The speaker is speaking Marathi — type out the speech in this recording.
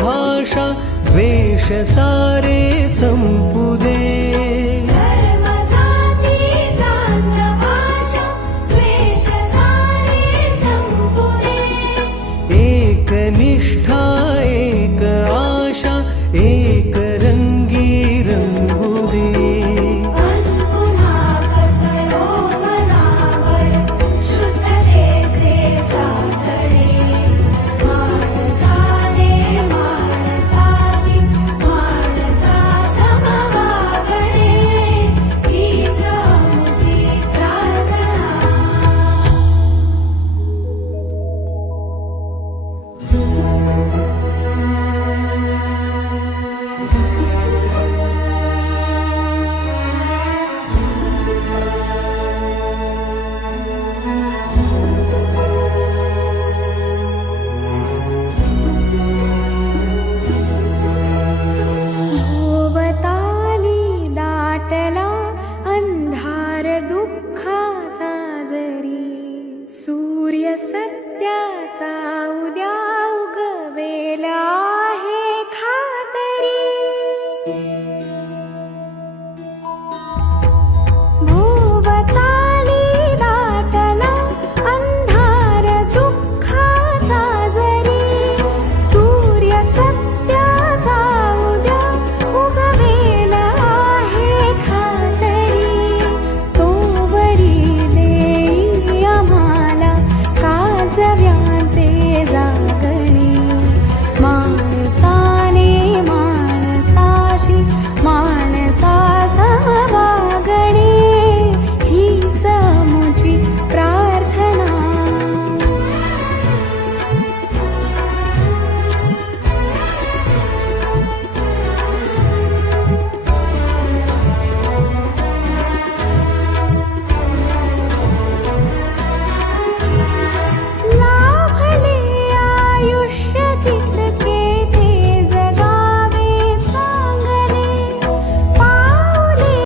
भाषा वेश सारे सम